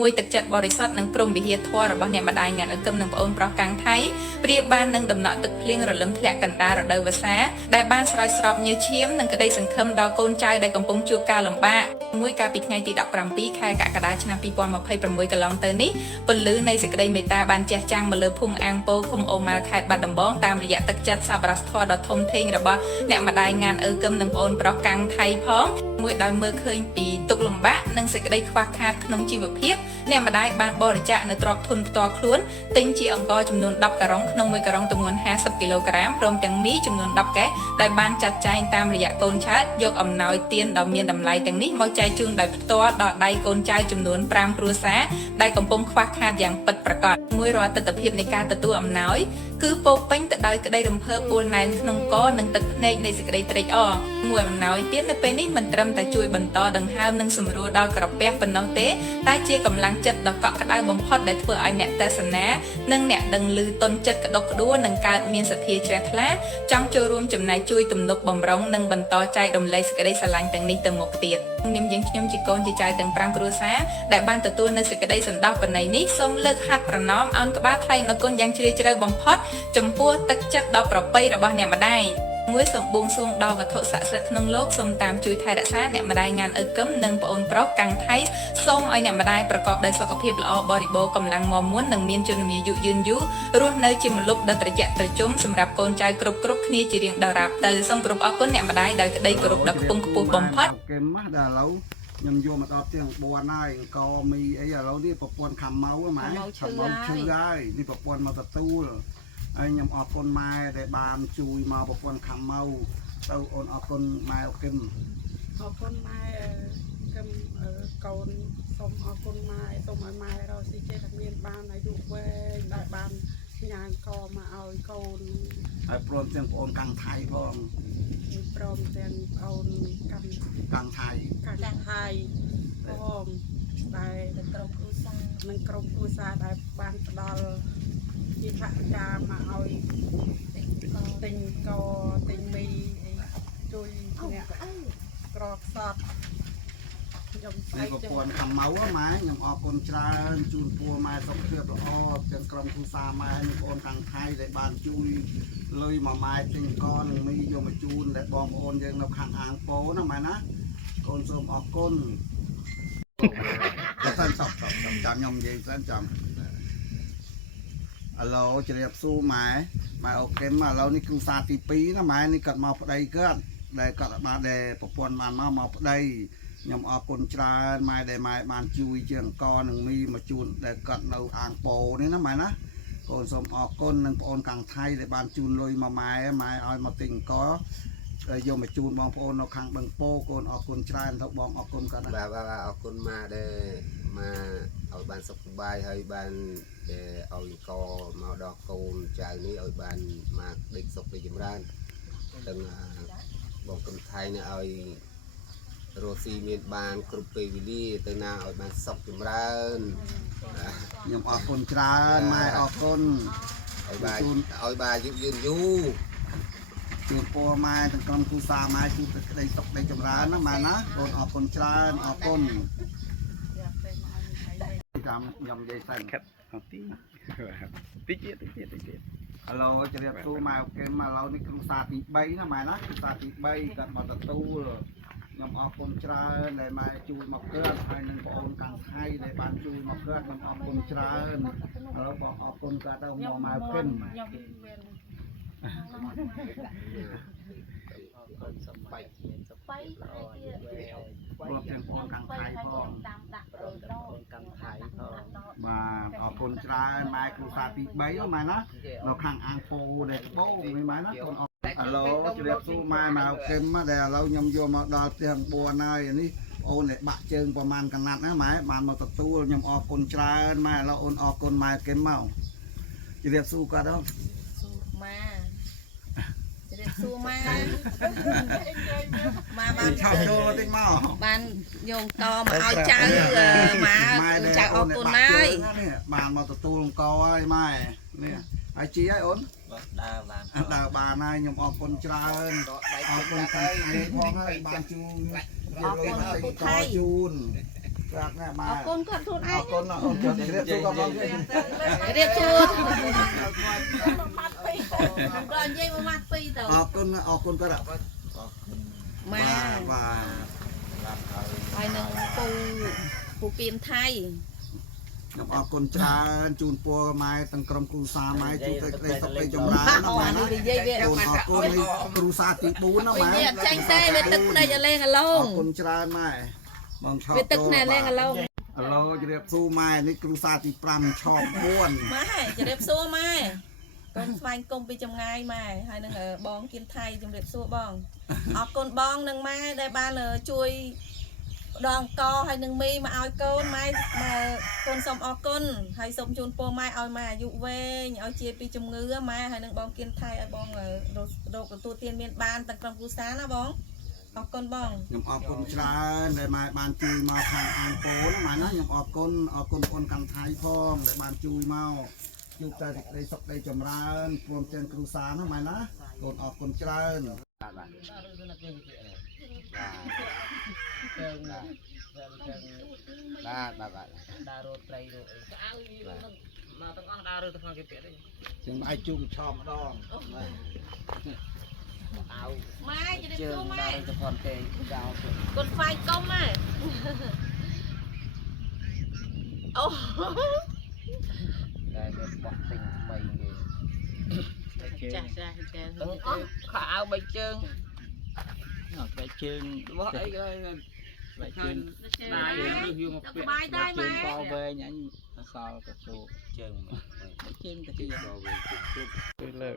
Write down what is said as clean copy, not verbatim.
មួយទឹកចិត្តបរិសុទ្ធនិងព្រមវិហារធម៌របស់អ្នកម្ដាយងានអឹកឹមនិងប្អូនប្រុសកាំងថៃប្រៀបបាននឹងដំណក់ទឹកភ្លៀងរលឹមធ្លាក់កណ្ដាលរដូវវស្សាដែលបានស្រោចស្រពញើសឈាមនិងក្តីសង្ឃឹមដល់កូនចៅដែលកំពុងជួបការលំបាកមួយកាលពីថ្ងៃទី17ខែកក្កដាឆ្នាំ2026កន្លងទៅនេះពន្លឺនៃសេចក្តីមេត្តាបានជះចាំងមកលើភូមិអាងពរឃុំអូម៉ាល់ខេត្តបាត់ដំបងតាមរយៈទឹកចិត្តសប្បុរសធម៌ដ៏ធំធេងរបស់អ្នកម្ដាយងានអឹកឹមនិងប្អូនប្រុសកាំងថៃផងមួយដោយមើលឃើញពីទុក្ខលំបាកនិងសេចក្តីខ្វះខាតក្នុងជីវភាពអ្នកម្ដាយបានបរិច្ចាគនៅទ្រព្យធនផ្ទាល់ខ្លួនទិញជាអង្ករចំនួន10ការ៉ុងក្នុង1ការ៉ុងទម្ងន់50គីឡូក្រាមព្រមទាំងមីចំនួន10កែដែលបានចាត់ចែងតាមរយៈកូនឆើតយកអំណោយទានដ៏មានតម្លៃទាំងនេះមកចែកជូនដោយផ្ទាល់ដល់ដៃកូនចៅចំនួន5គ្រួសារដែលកំពុងខ្វះខាតយ៉ាងពិតប្រាកដមួយរាល់ទស្សនវិជ្ជានៃការទទួលអំណោយគឺពោពេញទៅដោយក្តីរំភើបពួលណែនក្នុងកនិងទឹកភ្នែកនៃសេចក្តីត្រេកអរមួយអំណោយទៀតនៅពេលនេះមិនត្រឹមតែជួយបន្តដង្ហើមនិងសម្រួលដល់ក្រពះប៉ុណ្ណោះទេតែជាកម្លាំងចិត្តដ៏កក់ក្ដៅបំផុតដែលធ្វើឲ្យអ្នកទេសនានិងអ្នកដឹងឮទុនចិត្តក្តុកក្តួលនិងកើតមានសទ្ធាជ្រះថ្លាចង់ចូលរួមចំណែកជួយទំនុកបំរុងនិងបន្តចែករំលែកសេចក្តីស្រឡាញ់ទាំងនេះទៅមុខទៀតនាមយើងខ្ញុំជាកូនជាចៅទាំង5គ្រួសារដែលបានទទួលនូវសេចក្តីសន្តោសប្រណីនេះសូមលើកហាត់ប្រណម្យអោនក្បាលថ្លែងអរគុណយ៉ាងជ្រាលជ្រៅបំផុតចំពោះទឹកចិត្តដ៏ប្រពៃរបស់អ្នកម្ដាយមួយសូមបួងសួងដល់វត្ថុស័ក្តិសិទ្ធិក្នុងលោកសូមតាមជួយថែរក្សាអ្នកម្ដាយងានអឹកឹមនិងប្អូនប្រុសកាំងថៃសូមឲ្យអ្នកម្ដាយប្រកបដោយសុខភាពល្អបរិបូរណ៍កម្លាំងមាំមួននិងមានជនមាយុយឺនយូររស់នៅជាម្លប់ដ៏ត្រជាក់ត្រជុំសម្រាប់កូនចៅគ្រប់គ្នាជារៀងដរាបទៅសូមគោរពអរគុណអ្នកម្ដាយដោយក្តីគោរពដ៏ខ្ពង់ខ្ពស់បំផុតគេមកដល់ឥឡូវខ្ញុំយកមកដល់ទៀងបួនហើយអង្គមីអីឥឡូវនេះប្រព័ន្ធខាំម៉ៅម៉ែខាំម៉ៅឈឺហើយនេះប្រព័ន្ធមកទទួលហើយខ្ញុំអរគុណម៉ែដែលបានជួយមកប្រព័ន្ធខាំម៉ៅទៅអូនអរគុណម៉ែអូគឹមអរគុណម៉ែគឹមកូនសូមអរគុណម៉ែសូមឲ្យម៉ែរស់ស៊ីចេះតែមានបានអាយុវែងដែលបានញ៉ាំកមកឲ្យកូនហើយព្រមទាំងប្អូនកាំងថៃផងព្រមទាំងប្អូនកាំងថៃផងដែលក្រុមគ្រួសារនិងក្រុមគ្រួសារដែលបានផ្ដល់ជាថវិកាមកឲ្យទិញកទិញមីជួយអ្នកក្រខ្សត់ខ្ញុំស្អីប្រព័ន្ធខាំម៉ៅម៉ែខ្ញុំអរគុណច្រើនជូនពូម៉ែសុខភាពល្អទាំងក្រុមគ្រួសារម៉ែនិងបងកាំងថៃដែលបានជួយលុយមកម៉ែទិញកនិងមីយកមកជូនដែលបងប្អូនយើងនៅខាងអាងពោណាម៉ែណាកូនសូមអរគុណតែសិនចាំខ្ញុំនិយាយសិនចាំឥឡូវជម្រាបសួរម៉ែអូខេឥឡូវនេះគ្រូសាទី2ណាម៉ែនេះគាត់មកប្តីគាត់ដែលគាត់បានដែលប្រពន្ធបានមកប្តីខ្ញុំអរគុណច្រើនម៉ែដែលម៉ែបានជួយជាអង្គនិងមីមកជូនដែលគាត់នៅអាងពោនេះណាម៉ែណាកូនសូមអរគុណនិងប្អូនកាំងថៃដែលបានជូនលុយមកម៉ែឲ្យមកទិញអង្គយកមកជូនបងប្អូននៅខាងបឹងពោកូនអរគុណច្រើនទៅបងអរគុណគាត់បាទអរគុណម៉ែដែលមកឲ្យបានសុខសប្បាយហើយបានឲ្យកមកដល់កូនចៅនេះឲ្យបានមកដេកសុខរីកចម្រើនទាំងបងកំថៃនេះឲ្យរស់ស៊ីមានបានគ្រប់ពេលវេលាទៅណាឲ្យបានសុខចម្រើនខ្ញុំអរគុណច្រើនម៉ែអរគុណឲ្យបានយឺនយូរជូនពរម៉ែទាំងក្រុមគ្រួសារម៉ែជួបតែក្តីសុខក្តីចម្រើនណាម៉ែណាកូនអរគុណច្រើនអរគុណចាំខ្ញុំនិយាយសិនតិចទៀតឥឡូវជម្រាបសួរម៉ែអូខេមកឥឡូវនេះគ្រួសារទី3ណាម៉ែណាគ្រួសារទី3គាត់មកទទួលខ្ញុំអរគុណច្រើនដែលម៉ែជួយមកកើតហើយនឹងបងអូនកាំងថៃដែលបានជួយមកកើតខ្ញុំអរគុណច្រើនឥឡូវបងអរគុណគាត់ទៅមកម៉ែអូខេព្រមទាំងបងកាំងថៃផងបាទអរគុណច្រើនម៉ែគ្រូសាទី3ម៉ែណានៅខាងអាងពោដែលត្បូងនេះម៉ែណាកូនឥឡូវជម្រាបសួរម៉ែអូខេដែលឥឡូវខ្ញុំយកមកដល់ផ្ទះ9ហើយនេះអូនដែលបាក់ជើងប្រហែលកណាត់ណាម៉ែបានមកទទួលខ្ញុំអរគុណច្រើនម៉ែឥឡូវអូនអរគុណម៉ែអូខេមកជម្រាបសួរគាត់ទៅសួរម៉ែបានឆោតចូលមកតិចមកបានយកតមកឲ្យចៅម៉ែចៅអរគុណហើយបានមកទទួលអង្គហើយម៉ែនេះហើយជីហើយអូនដើរបានហើយខ្ញុំអរគុណច្រើនអរគុណខាងថៃផងហើយបានជួយយកលុយមកទិញកជូន ครับแม่มา អរគុណគាត់ខ្លួន អ ឯ รง គុណអូនចុះជ្រាបសួរបងទៀត រៀបសួរដល់និយាយមួយម៉ាត់ពីរទៅ អរគុណគាត់ ម៉ា បាទ ហើយនឹងពូគៀនថៃ ខ្ញុំអរគុណច្រើនជូនពរម៉ែទាំងក្រុមគ្រូសាម៉ែជួបតែក្តីសុខក្តីចម្រើនណាម៉ែណា និយាយវា អូនអរគុណនេះគ្រូសាទី4ណាម៉ែ វាអត់ចាញ់ទេវាទឹកភ្នែកអាលេងអាឡ អ ង រគុណច្រើនម៉ែបងឆោប វាទឹកភ្នែកអាលេងអាឡង ឥឡូវជ្រាបសួរម៉ែនេះគ្រូសាទី5ឆោប4 ម៉ែជម្រាបសួរម៉ែកូនស្វែងគុំពីចម្ងាយម៉ែហើយនឹងបងគៀនថៃជម្រាបសួរបងអរគុណបងនិងម៉ែដែលបានជួយដងកហើយនឹងមីមកឲ្យកូនម៉ែកូនសូមអរគុណហើយសូមជូនពរម៉ែឲ្យម៉ែអាយុវែងឲ្យជាពីជំងឺម៉ែហើយនឹងបងគៀនថៃឲ្យបងរកទទួលទានមានបានទាំងក្រុមគ្រួសារណាបងអរគុណបង ខ្ញុំអរគុណច្រើនដែលម៉ែបានជួយមកខាងអានពូនម៉ែណាខ្ញុំអរគុណបងកាន់ថៃផងដែលបានជួយមកជួបតែសេចក្តីសុខក្តីចម្រើនព្រមទាំងគ្រូសាណាម៉ែណាកូនអរគុណច្រើន ដើររត់ត្រីរត់អីស្អើមកទាំងអស់ដើររើទៅផងគេពាក់ទេ ខ្ញុំអាចជួបឆោបម្ដង អៅ ម៉ែជម្រាប ជើ សួ ង រម៉ែ ដើរទៅផងទេចោល កូនស្វែងគុំម៉ែអូ តែវាបោះទិញថ្មីគេ ចាស់ចាស់ចាស់ ទាំងអស់ខោអាវ3ជើង បែកជើង បោះអីក៏ បែកជើង ដាយឬយូមកពាក់ បាយដែរ ជើ ម៉ែ ងកវែងអញអសល់ក៏ជោគ ជើង បែកជើងតាគី ក៏វិញជប់ លើក